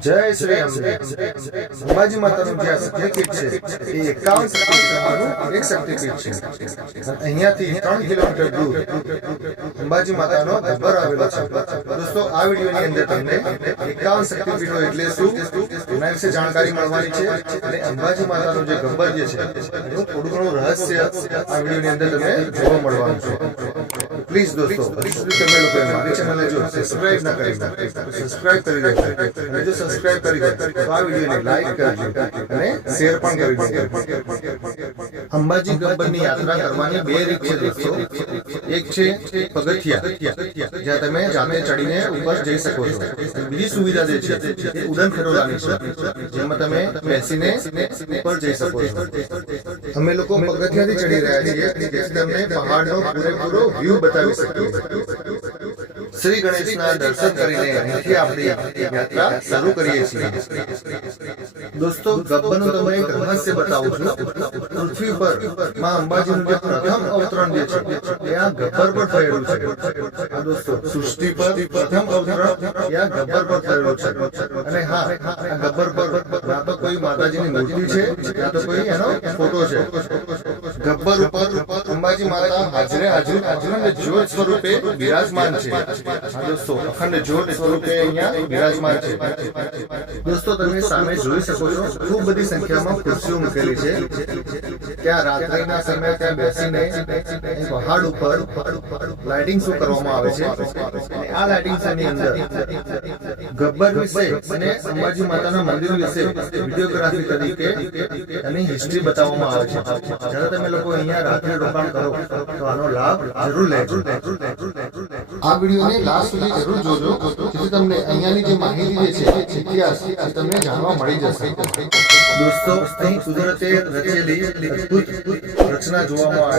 જય શ્રી અંબે અંબાજી માતાનું જે શક્તિપીઠ છે એ 51 શક્તિપીઠમાંનું એક શક્તિપીઠ છે અને અહીંયાથી 3 કિલોમીટર દૂર અંબાજી માતાનો ગબ્બર આવેલો છે। દોસ્તો આ વિડિયોની અંદર તમને 51 શક્તિપીઠો એટલે શું એના વિશે જાણકારી મળવાની છે અને અંબાજી માતાનું જે ગબ્બર જે છે એનું થોડું ઘણું રહસ્ય આ વિડિયોની અંદર તમને જોવા મળવાનું છે। પ્લીઝ દોસ્તો હજી સુધી તમે લોકોએ મારી ચેનલને જો સબસ્ક્રાઇબ ન કરી તો સબસ્ક્રાઇબ કરી દેજો અને જો સબસ્ક્રાઇબ કરી દે તો આ વિડિયોને લાઈક કરજો અને શેર પણ કરી દેજો। અંબાજી ગબ્બરની યાત્રા કરવાની બે રીત છે દોસ્તો। એક છે પગથિયા જ્યાં તમે જાતે ચડીને ઉપર જઈ શકો છો। બીજી સુવિધા જે છે એ ઉડન ખટોલાની છે જેમાં તમે બેસીને ઉપર જઈ શકો છો। અમે લોકો પગથિયાથી ચડી રહ્યા છીએ જેથી તમને પહાડનો પૂરેપૂરો વ્યૂ બતાવી શકીએ। શ્રી ગણેશના દર્શન કરીને અહીંથી આપણી યાત્રા શરૂ કરીએ છીએ। દોસ્તો ગબ્બરનું તમને એક રહસ્ય બતાવું છું। પૃથ્વી પર માં અંબાજીનું જે પ્રથમ અવતરણ જે છે એ આ ગબ્બર પર થયેલું છે। આ દોસ્તો સૃષ્ટિ પર પ્રથમ અવતરણ એ આ ગબ્બર પર થયેલું છે અને હા આ ગબ્બર પર ના તો કોઈ માતાજીની મૂર્તિ છે ના તો કોઈ એનો ફોટો છે। ગબ્બર ઉપર અંબાજી માતા હાજરે હાજર અખંડ જ્યોત સ્વરૂપે વિરાજમાન છે। હા દોસ્તો અખંડ જ્યોત સ્વરૂપે અહીંયા વિરાજમાન છે। દોસ્તો તમે સામે જોઈ શકો છો ખૂબ બધી સંખ્યામાં ખુરશીઓ મૂકેલી છે। ત્યાં રાત્રિના સમયે ત્યાં બેસીને પહાડ ઉપર લાઇટિંગ શો કરવામાં આવે છે અને આ લાઇટિંગ શોની અંદર ગબ્બર વિશે અને અંબાજી માતાના મંદિર વિશે વિડીયોગ્રાફી તરીકે એની હિસ્ટ્રી બતાવવામાં આવે છે। જ્યારે તમે લોકો અહીંયા રાત્રે રોકાણ કરો તો આનો લાભ જરૂર લેજો। આ વિડીયોને લાસ્ટ સુધી જરૂર જોજો જેથી તમને અહીંયાની જે માહિતી જે છે ઇતિહાસ એ તમને જાણવા મળી જશે। દોસ્તો અહીં કુદરતે રચેલી અદ્ભુત રચના જોવામાં આવે